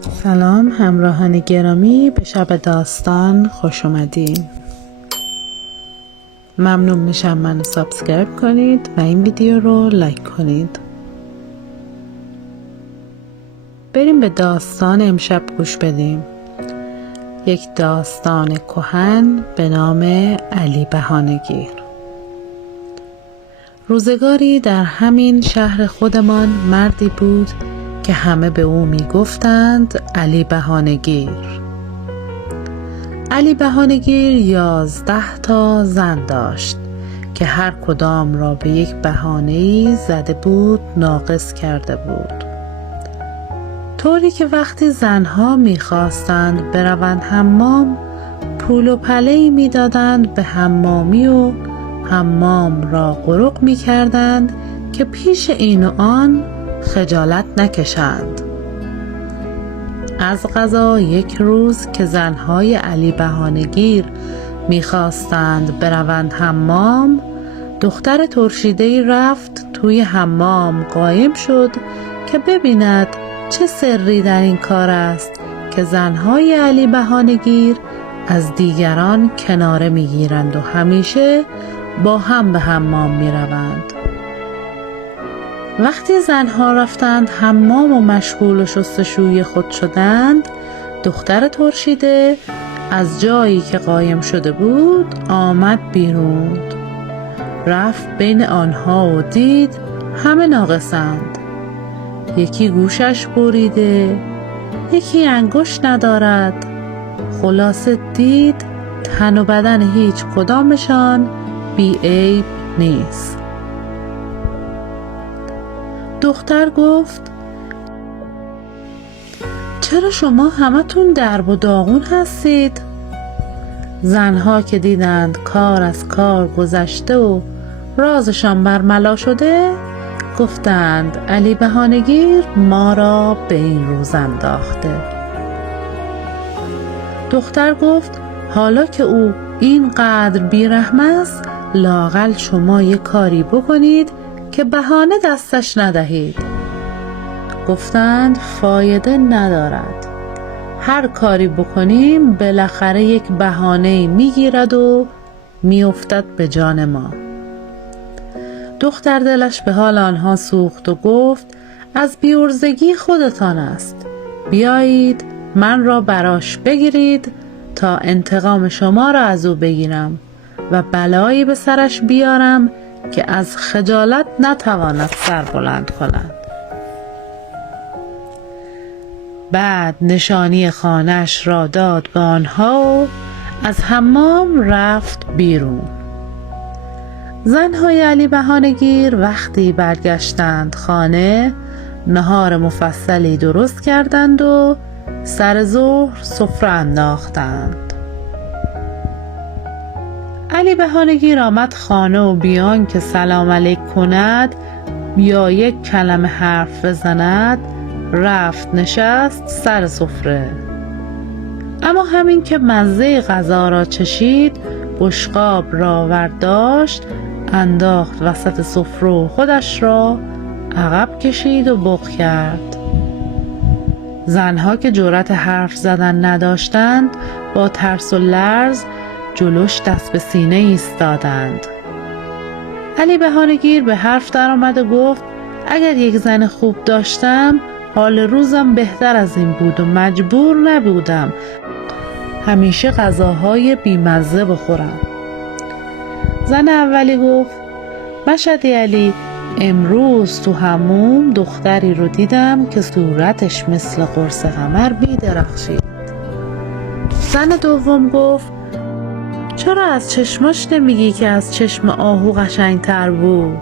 سلام همراهان گرامی، به شب داستان خوش اومدین. ممنون میشم منو سابسکرایب کنید و این ویدیو رو لایک کنید. بریم به داستان امشب گوش بدیم. یک داستان کهن به نام علی بهانه‌گیر. روزگاری در همین شهر خودمان مردی بود که همه به او می گفتند علی بهانه‌گیر. علی بهانه‌گیر 11 تا زن داشت که هر کدام را به یک بهانه‌ای زده بود ناقص کرده بود، طوری که وقتی زنها می‌خواستند بروند حمام، پول و پله‌ای می‌دادند به حمامی و حمام را غرق می‌کردند که پیش این و آن خجالت نکشند. از قضا یک روز که زنهای علی بهانه‌گیر می‌خواستند بروند حمام، دختر ترشیده‌ای رفت توی حمام قایم شد که ببیند چه سری در این کار است که زنهای علی بهانه‌گیر از دیگران کناره می‌گیرند و همیشه با هم به حمام می‌روند. وقتی زنها رفتند حمام و مشغول شستشوی خود شدند، دختر ترشیده از جایی که قایم شده بود آمد بیرون. رفت بین آنها و دید همه ناقصند. یکی گوشش بریده، یکی انگشت ندارد. خلاصه دید تن و بدن هیچ کدامشان بی عیب نیست. دختر گفت چرا شما همتون درب و داغون هستید؟ زنها که دیدند کار از کار گذشته و رازشان برملا شده، گفتند علی بهانه‌گیر ما را به این روز انداخته. دختر گفت حالا که او اینقدر بیرحم است، لااقل شما یک کاری بکنید که بهانه دستش ندهید. گفتند فایده ندارد، هر کاری بکنیم بالاخره یک بهانه میگیرد و میافتد به جان ما. دختر دلش به حال آنها سوخت و گفت از بی‌عرضگی خودتان است، بیایید من را براش بگیرید تا انتقام شما را از او بگیرم و بلایی به سرش بیارم که از خجالت نتواند سر بلند کند. بعد نشانی خانه‌اش را داد به آنها و از حمام رفت بیرون. زنهای علی بهانه‌گیر وقتی برگشتند خانه، نهار مفصلی درست کردند و سر ظهر سفره انداختند. علی بهانه‌گیر آمد خانه و بیان که سلام علیک کند یا یک کلمه حرف بزند، رفت نشست سر سفره. اما همین که مزه غذا را چشید، بشقاب را ورداشت، انداخت وسط سفره و خودش را عقب کشید و بق کرد. زنها که جرأت حرف زدن نداشتند با ترس و لرز جلوش دست به سینه ایستادند. علی بهانه‌گیر به حرف در آمد و گفت اگر یک زن خوب داشتم حال روزم بهتر از این بود و مجبور نبودم همیشه غذاهای بیمزه بخورم. زن اولی گفت مشهدی علی، امروز تو حموم دختری رو دیدم که صورتش مثل قرص قمر بی‌درخشید. زن دوم گفت چرا از چشماش نمیگی که از چشم آهو قشنگتر بود؟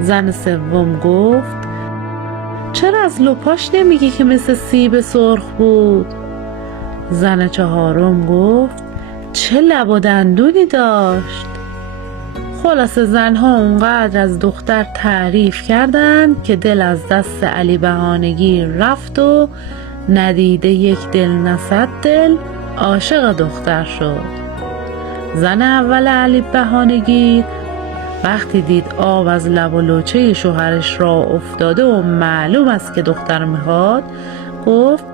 زن سوم گفت چرا از لپاش نمیگی که مثل سیب سرخ بود؟ زن چهارم گفت چه لب و دندونی داشت. خلاصه زنها اونقدر از دختر تعریف کردند که دل از دست علی بهانه‌گیر رفت و ندیده یک دل نه صد دل عاشق دختر شد. زن اول علی بهانه‌گیر وقتی دید آب از لب و لوچه شوهرش را افتاده و معلوم است که دختر میخواد، گفت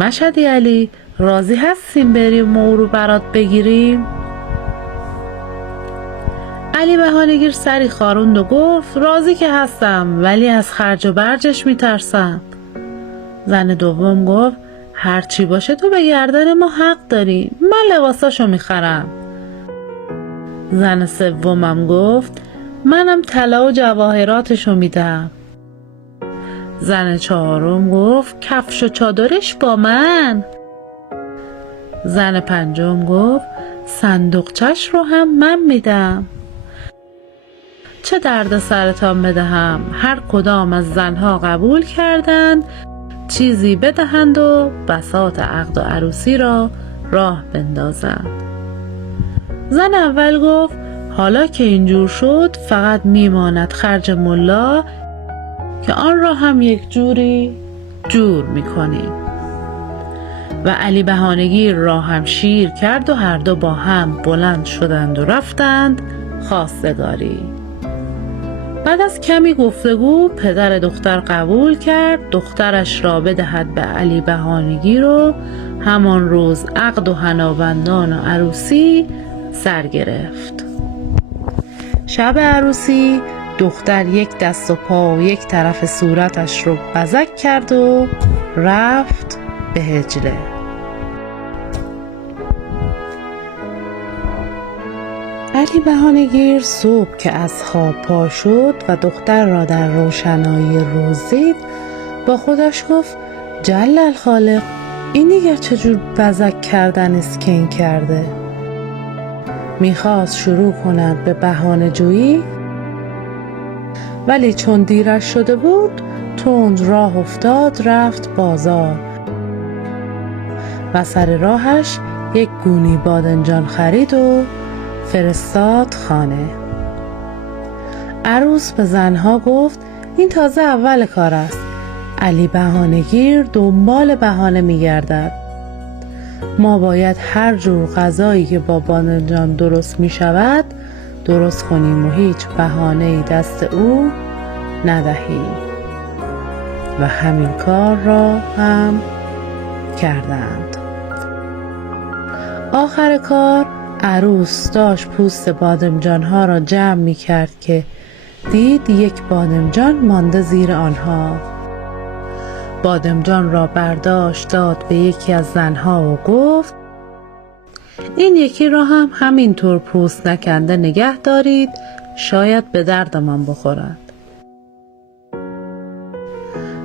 مشهدی علی، راضی هستیم بریم و او رو برات بگیریم؟ علی بهانه‌گیر سری خاروند و گفت راضی که هستم، ولی از خرج و برجش میترسم. زن دوم گفت هرچی باشه تو به گردن ما حق داری، من لباساشو میخرم. زن سومم گفت منم طلا و جواهراتشو میدم. زن چهارم گفت کفش و چادرش با من. زن پنجم گفت صندوقچش رو هم من میدم. چه درد سرتان بدهم؟ هر کدام از زنها قبول کردند چیزی بدهند و بساط عقد و عروسی را راه بندازند. زن اول گفت حالا که اینجور شد فقط میماند خرج ملا که آن را هم یک جوری جور میکنیم. و علی بهانه‌گیر را هم شیر کرد و هر دو با هم بلند شدند و رفتند خواستگاری. بعد از کمی گفتگو پدر دختر قبول کرد دخترش را بدهد به علی بهانه‌گیر و همان روز عقد و حنابندان و عروسی سر گرفت. شب عروسی دختر یک دست و پا و یک طرف صورتش رو بزک کرد و رفت به حجله. علی بهانه‌گیر صبح که از خواب پا شد و دختر را در روشنایی روز دید با خودش گفت جل الخالق، این دیگر چجور بزک کردن اسکین کرده؟ میخواست شروع کند به بهانه جویی، ولی چون دیرش شده بود تند راه افتاد رفت بازار و سر راهش یک گونی بادنجان خرید و فرستاد خانه. عروس به زنها گفت این تازه اول کار است. علی بهانه‌گیر دنبال بهانه میگردد. ما باید هر جور غذایی که با بادنجان درست می شود درست کنیم و هیچ بهانه‌ای دست او ندهیم. و همین کار را هم کردند. آخر کار عروس داشت پوست بادمجان ها را جمع می کرد که دید یک بادمجان مانده زیر آنها. بادمجان را برداشت داد به یکی از زنها و گفت این یکی را هم همینطور پوست نکنده نگه دارید، شاید به درد من بخورد.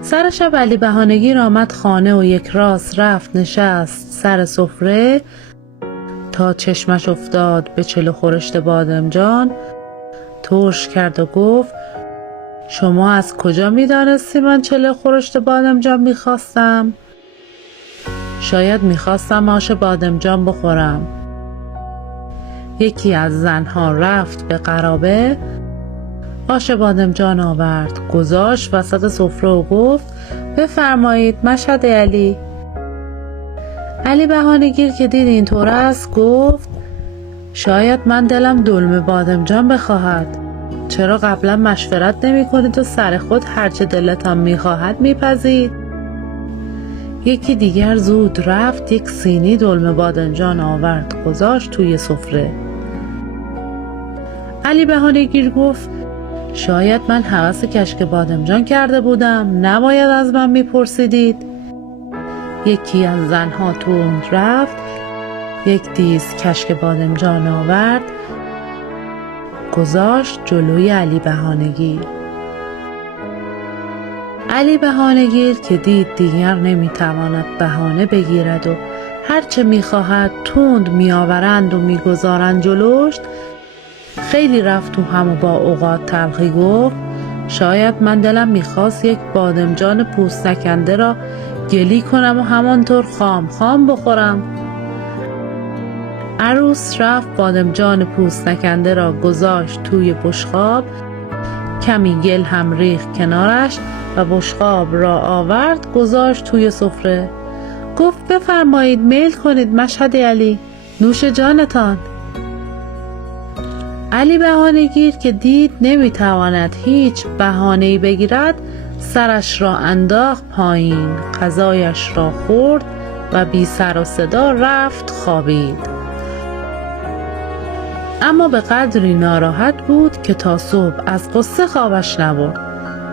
سر شب علی بهانه‌گیر آمد خانه و یک راست رفت نشست سر سفره تا چشمش افتاد به چلو خورشت بادمجان. ترش کرد و گفت شما از کجا می‌دانستی من چلو خورشت بادمجان می‌خواستم؟ شاید می‌خواستم آش بادمجان بخورم. یکی از زنها رفت به قرابه آش بادمجان آورد، گذاشت وسط سفره و گفت بفرمایید مشهد علی. علی بهانه‌گیر که دید اینطور است گفت شاید من دلم دلمه بادمجان بخواهد. چرا قبلا مشورت نمی کنید و سر خود هرچه دلتان میخواهد میپزید؟ یکی دیگر زود رفت یک سینی دلمه بادمجان آورد، گذاشت توی سفره. علی بهانه‌گیر گفت شاید من هوس کشک بادمجان کرده بودم، نباید از من میپرسیدید. یکی از زنها تند رفت یک دیس کشک بادمجان آورد، گذاشت جلوی علی بهانه‌گیر. علی بهانه‌گیر که دید دیگر نمیتواند بهانه بگیرد و هرچه میخواهد تند میآورند و میگذارند جلوش، خیلی رفت تو هم و با اوقات تلخی گفت شاید من دلم میخواست یک بادمجان پوست نکنده را گلی کنم و همانطور خام خام بخورم. عروس رفت بادمجان پوست نکنده را گذاشت توی بشقاب، کمی گل هم ریخت کنارش و بشقاب را آورد گذاشت توی سفره. گفت بفرمایید میل کنید مشهد علی، نوش جانتان. علی بهانه‌گیر که دید نمیتواند هیچ بهانه‌ای بگیرد سرش را انداخت پایین، غذایش را خورد و بی سر و صدا رفت خوابید. اما به قدری ناراحت بود که تا صبح از غصه خوابش نبرد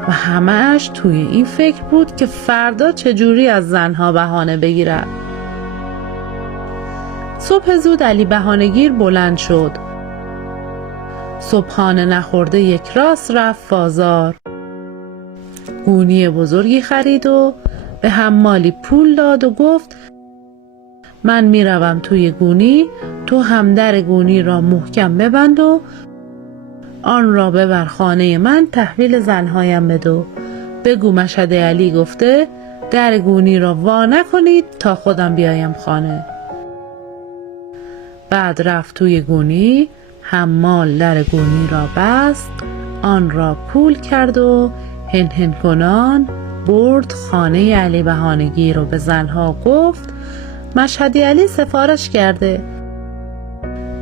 و همه‌اش توی این فکر بود که فردا چجوری از زنها بهانه بگیرد. صبح زود علی بهانه‌گیر بلند شد. صبحانه نخورده یک راست رفت بازار. گونی بزرگی خرید و به حمالی پول داد و گفت من میروم توی گونی، تو هم در گونی را محکم ببند و آن را ببر خانه من تحویل زنهایم بدو. بگو مشهد علی گفته در گونی را وا نکنید تا خودم بیایم خانه. بعد رفت توی گونی، حمال در گونی را بست، آن را پول کرد و هن کنان برد خانه علی بهانه‌گیر و به زنها گفت مشهد علی سفارش کرده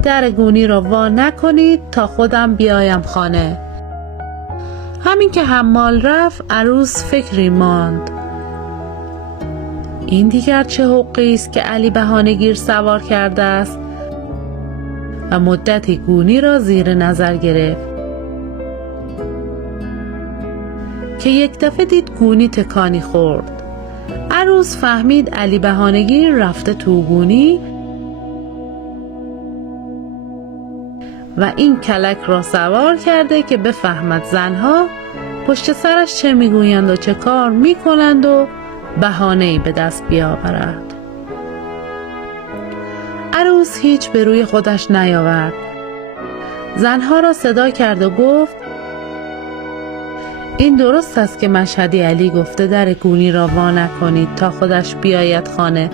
در گونی را وا نکنید تا خودم بیایم خانه. همین که حمال رفت عروس فکری ماند. این دیگر چه حقی است که علی بهانه‌گیر سوار کرده است؟ و مدتی گونی را زیر نظر گرفت که یک دفعه دید گونی تکانی خورد. عروس فهمید علی بهانه‌گیر رفته تو گونی و این کلک را سوار کرده که بفهمد زنها پشت سرش چه میگویند و چه کار میکنند و بهانه‌ای به دست بیاورد. عروس هیچ به روی خودش نیاورد. زنها را صدا کرد و گفت این درست است که مشهد علی گفته در گونی را وا نکنید تا خودش بیاید خانه،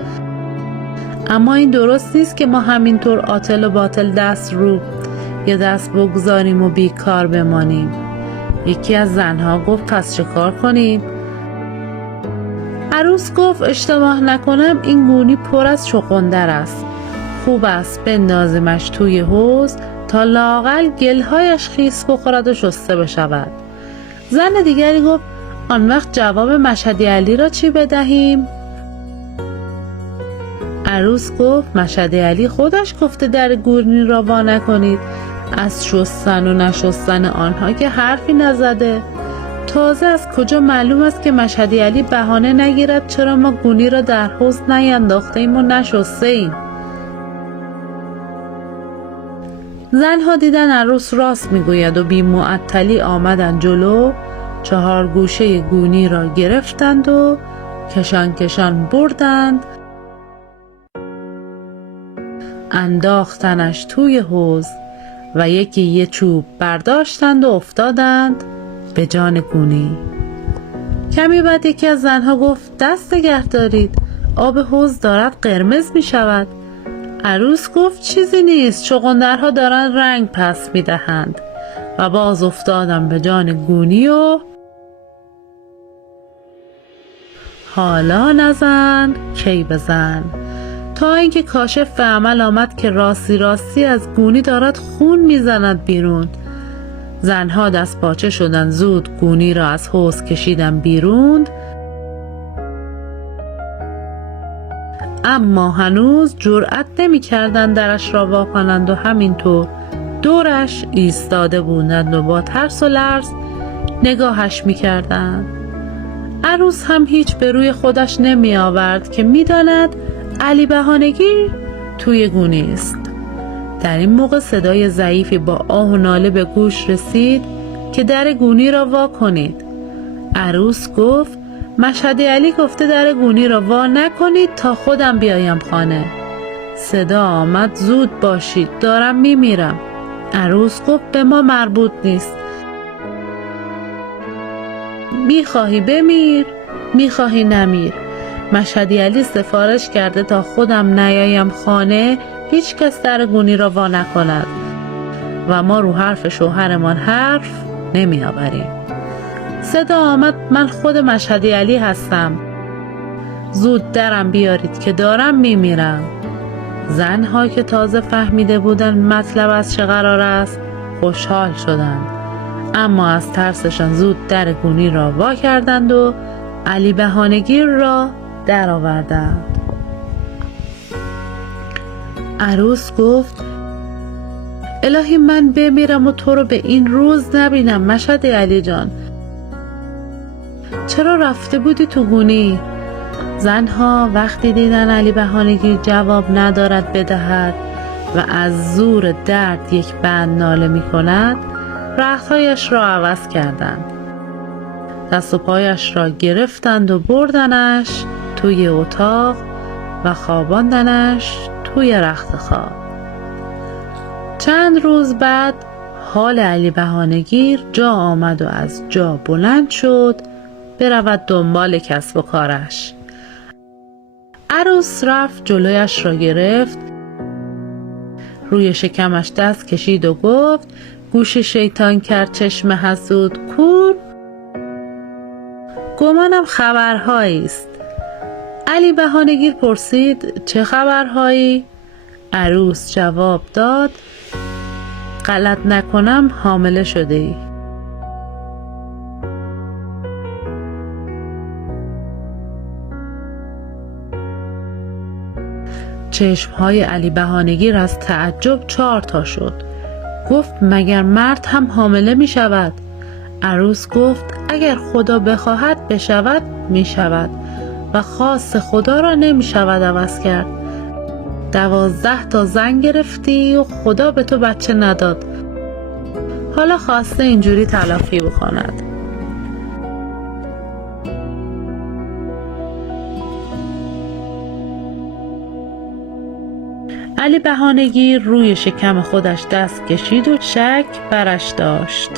اما این درست نیست که ما همینطور عاطل و باطل دست رو یا دست بگذاریم و بیکار بمانیم. یکی از زنها گفت پس چه کار کنیم؟ عروس گفت اشتباه نکنم این گونی پر از چغندر است، خوب است بندازیمش توی حوض تا لااقل گلهایش خیس بخورد و شسته بشود. زن دیگری گفت آن وقت جواب مشهد علی را چی بدهیم؟ عروس گفت مشهد علی خودش گفته در گونی را وا نکنید، از شستن و نشستن آنها که حرفی نزده. تازه از کجا معلوم است که مشهد علی بهانه نگیرد چرا ما گونی را در حوض نینداخته ایم و نشسته ایم؟ زنها دیدن عروس راست میگوید و بی معطلی آمدند جلو، 4 گوشه گونی را گرفتند و کشان کشان بردند، انداختنش توی حوض و یکی یه چوب برداشتند و افتادند به جان گونی. کمی بعد یکی از زنها گفت دست نگه دارید، آب حوض دارد قرمز می شود. عروس گفت چیزی نیست، چغندرها دارن رنگ پس می دهند و باز افتادم به جان گونی و حالا نزن کی بزن، تا اینکه کاشف به عمل آمد که راستی از گونی دارد خون میزند بیرون. زنها دست پاچه شدن، زود گونی را از حوض کشیدن بیرون، اما هنوز جرأت نمی کردن درش را وا کنند و همینطور دورش ایستاده بودند و با ترس و لرز نگاهش می کردند. عروس هم هیچ به روی خودش نمی آورد که می داند علی بهانه‌گیر توی گونی است. در این موقع صدای ضعیفی با آه و ناله به گوش رسید که در گونی را وا کنید. عروس گفت مشهد علی گفته در گونی را وا نکنید تا خودم بیایم خانه. صدا آمد زود باشید دارم میمیرم. عروس گفت به ما مربوط نیست، میخواهی بمیر میخواهی نمیر. مشهد علی سفارش کرده تا خودم نیایم خانه هیچ کس در گونی را وا نکند و ما رو حرف شوهرمان حرف نمی آوریم. صدا آمد من خود مشهد علی هستم، زود درم بیارید که دارم میمیرم. زنها که تازه فهمیده بودند مطلب از چه قرار است خوشحال شدند، اما از ترسشان زود در گونی را وا کردند و علی بهانه‌گیر را در آوردند. عروس گفت الهی من بمیرم و تو رو به این روز نبینم مشهد علی جان. چرا رفته بودی تو گونی؟ زنها وقتی دیدن علی بهانه‌گیر جواب ندارد بدهد و از زور درد یک بند ناله می کند، رختهایش را عوض کردند. دست و پایش را گرفتند و بردنش توی اتاق و خواباندنش توی رخت خواب. چند روز بعد حال علی بهانه‌گیر جا آمد و از جا بلند شد برود دنبال کسب و کارش. عروس رفت جلویش را گرفت، روی شکمش دست کشید و گفت گوش شیطان کرد چشم حسود کور. گمانم خبرهایی است. علی بهانه‌گیر پرسید چه خبرهایی؟ عروس جواب داد غلط نکنم حامله شده ای. چشمهای علی بهانه‌گیر از تعجب 4 تا شد. گفت مگر مرد هم حامله می شود؟ عروس گفت اگر خدا بخواهد بشود می شود و خواست خدا را نمی شود عوض کرد. 12 تا زن گرفتی و خدا به تو بچه نداد، حالا خواسته اینجوری تلافی بکند. علی بهانه‌گیر روی شکم خودش دست کشید و شک برش داشت.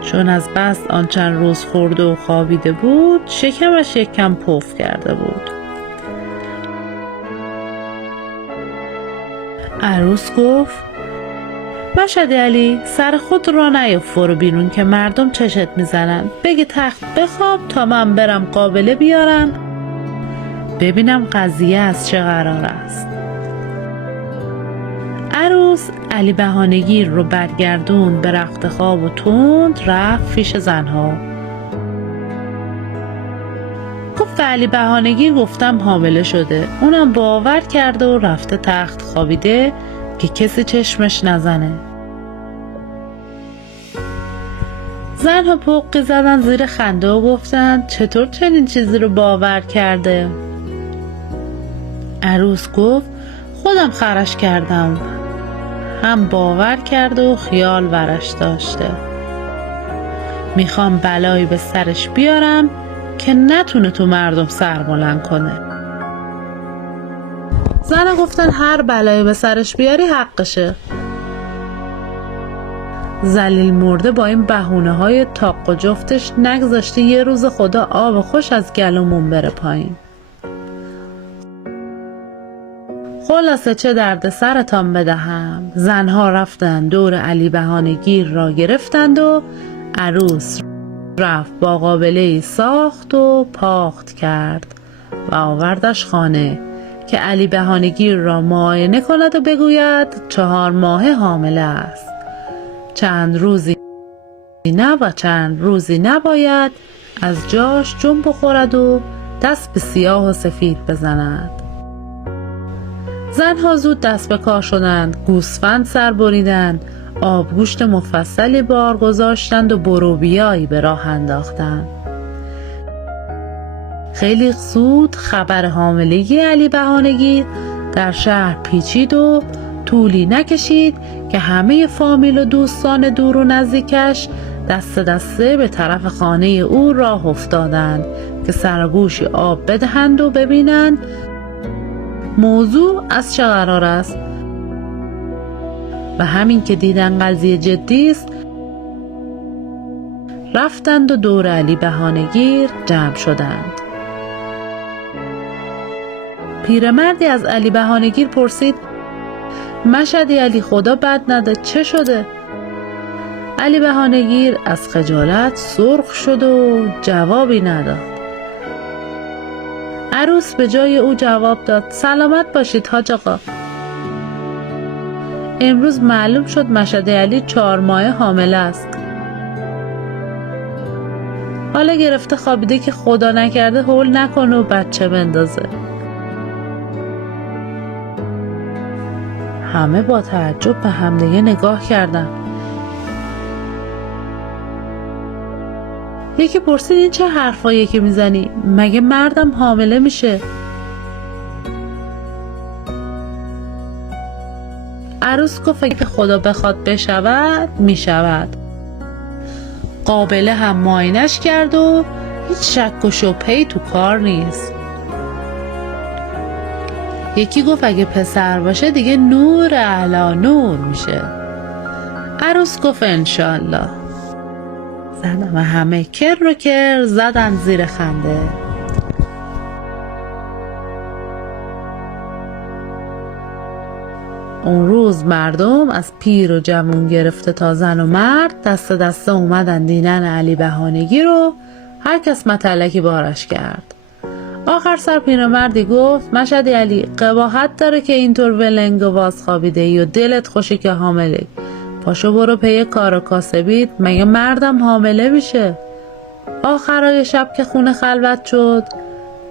چون از بس آن چند روز خورده و خوابیده بود شکمش یک کم پف کرده بود. عروس گفت مشهد علی سر خود را نیفور بیرون که مردم چشت میزنن. بگی تخت بخواب تا من برم قابله بیارم ببینم قضیه از چه قرار است. عروس علی بهانه‌گیر رو برگردون به رخت خواب و تند رفت پیش زنها. گفت به علی بهانه‌گیر گفتم حامله شده، اونم باور کرده و رفته تخت خوابیده که کسی چشمش نزنه. زنها پقی زدن زیر خنده و گفتن چطور چنین چیزی رو باور کرده؟ عروس گفت خودم خرش کردم، هم باور کرده و خیال ورش داشته. میخوام بلایی به سرش بیارم که نتونه تو مردم سر بلند کنه. زنها گفتن هر بلایی به سرش بیاری حقشه. ذلیل مرده با این بهونه های تاق و جفتش نگذاشته یه روز خدا آب خوش از گلومون بره پایین. خلاصه چه درد سرتان بدهم. زنها رفتند دور علی بهانه‌گیر را گرفتند و عروس رفت با قابله‌ای ساخت و پاخت کرد و آوردش خانه که علی بهانه‌گیر را معاینه کند و بگوید 4 ماهه حامله است. چند روزی نه و چند روزی نباید از جاش جنب بخورد و دست به سیاه و سفید بزند. زنها زود دست به کار شدند، گوسفند سر بریدند، آبگوشت مفصلی بار گذاشتند و بروبیایی به راه انداختند. خیلی زود خبر حاملگی علی بهانه‌گیر در شهر پیچید و طولی نکشید که همه فامیل و دوستان دور و نزدیکش دسته دسته به طرف خانه او راه افتادند که سرگوشی آب بدهند و ببینند موضوع از چه قرار است. و همین که دیدن قضیه جدی است رفتند و دور علی بهانه‌گیر جمع شدند. پیرمردی از علی بهانه‌گیر پرسید مشهد علی خدا بد نده چه شده؟ علی بهانه‌گیر از خجالت سرخ شد و جوابی نداد. عروس به جای او جواب داد سلامت باشید حاج آقا. امروز معلوم شد مشهد علی 4 ماهه حامله است. حالا گرفته خوابیده که خدا نکرده هول نکنه و بچه بندازه. همه با تعجب به همدیگه نگاه کردن. یکی پرسید این چه حرفایی که میزنی؟ مگه مردم حامله میشه؟ عروس گفت اگه خدا بخواد بشود میشود. قابله هم معاینش کرد و هیچ شک و شبهه‌ای تو کار نیست. یکی گفت اگه پسر باشه دیگه نور علی نور میشه. عروس گفت انشالله. زدم و همه کر رو کر زدن زیر خنده. اون روز مردم از پیر و جوون گرفته تا زن و مرد دست دسته اومدن دیدن علی بهانگی رو. هر کس متلکی بارش کرد. آخر سر پیرمردی گفت مشهدی علی قباحت داره که اینطور ولنگ و باز خوابیده ای و دلت خوشی که حامله. پاشو برو پی کار و کاسبیت، مگه مردم حامله میشه؟ آخرای شب که خونه خلوت شد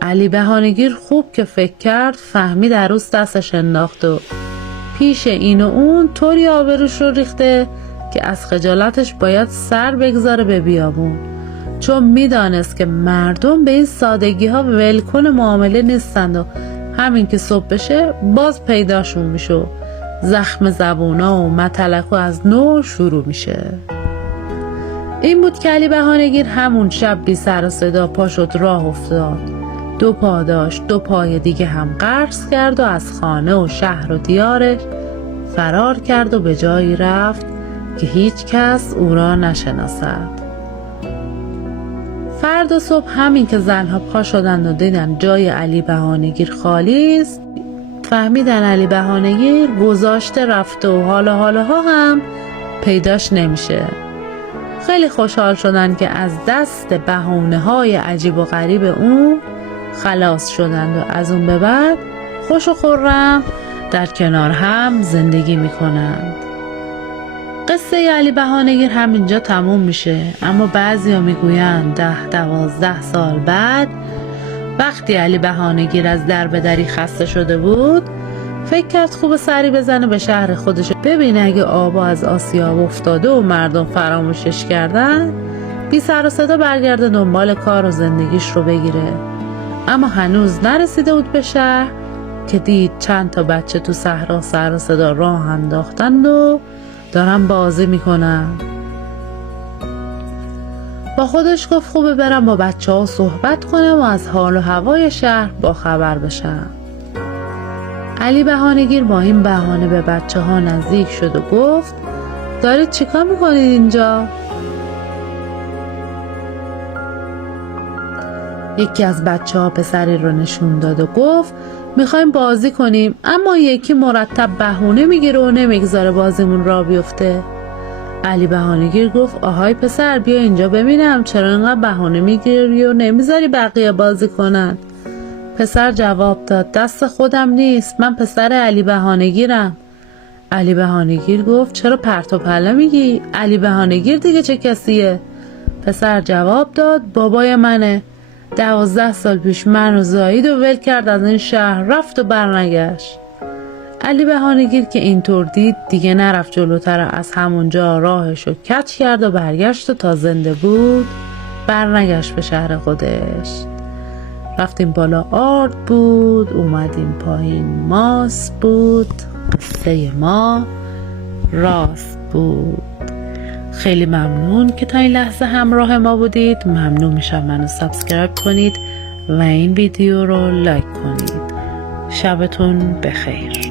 علی بهانگیر خوب که فکر کرد فهمید عروس دستش انداخت و پیش این و اون طوری آبروش رو ریخته که از خجالتش باید سر بگذاره به بیابون، چون میدانست که مردم به این سادگی ها ولکن معامله نیستند و همین که صبح بشه باز پیداشون میشه. زخم زبونا و متلکو از نو شروع میشه. این بود که علی بهانگیر همون شب بی سر و صدا پا شد راه افتاد. 2 پا داشت، 2 پای دیگه هم قرض کرد و از خانه و شهر و دیارش فرار کرد و به جایی رفت که هیچ کس او را نشناسد. فردا صبح همین که زنها پا شدند و دیدن جای علی بهانگیر خالی است، فهمیدن علی بهانگیر گذاشته رفته و حالا هم پیداش نمیشه. خیلی خوشحال شدن که از دست بهانه‌های عجیب و غریب اون خلاص شدند و از اون به بعد خوش و خرم در کنار هم زندگی میکنند. قصه علی بهانگیر همینجا تموم میشه، اما بعضیا میگویند 10-12 سال بعد وقتی علی بهانگیر از در به دری خسته شده بود فکر کرد خوب سری بزنه به شهر خودش ببینه اگه آبا از آسیاب افتاده و مردم فراموشش کردن بی سر و صدا برگرده دنبال کار و زندگیش رو بگیره. اما هنوز نرسیده بود به شهر که دید چند تا بچه تو صحرا سر و صدا راه انداختند و دارن بازی میکنن. با خودش گفت خوبه برم با بچه ها صحبت کنم و از حال و هوای شهر با خبر بشم. علی بهانگیر با این بهانه به بچه ها نزدیک شد و گفت دارید چیکار میکنید اینجا؟ یکی از بچه ها پسری رو نشون داد و گفت میخوایم بازی کنیم، اما یکی مرتب بهونه میگیره و نمیگذاره بازیمون را بیفته. علی بهانگیر گفت آهای پسر بیا اینجا ببینم چرا اینقدر بهونه میگیری و نمیذاری بقیه بازی کنن. پسر جواب داد دست خودم نیست، من پسر علی بهانگیرم. علی بهانگیر گفت چرا پرت و پلا میگی؟ علی بهانگیر دیگه چه کسیه؟ پسر جواب داد بابای منه. 12 سال پیش منو زایید و ول کرد از این شهر رفت و برنگشت. علی بهانگیر که اینطور دید دیگه نرفت جلوتر، از همونجا راهشو کج کرد و برگشت و تا زنده بود برنگشت به شهر خودش. رفتیم بالا آرد بود، اومدیم پایین ماست بود، قصه ما راست بود. خیلی ممنون که تا این لحظه همراه ما بودید. ممنون میشم منو سابسکرایب کنید و این ویدیو رو لایک کنید. شبتون بخیر.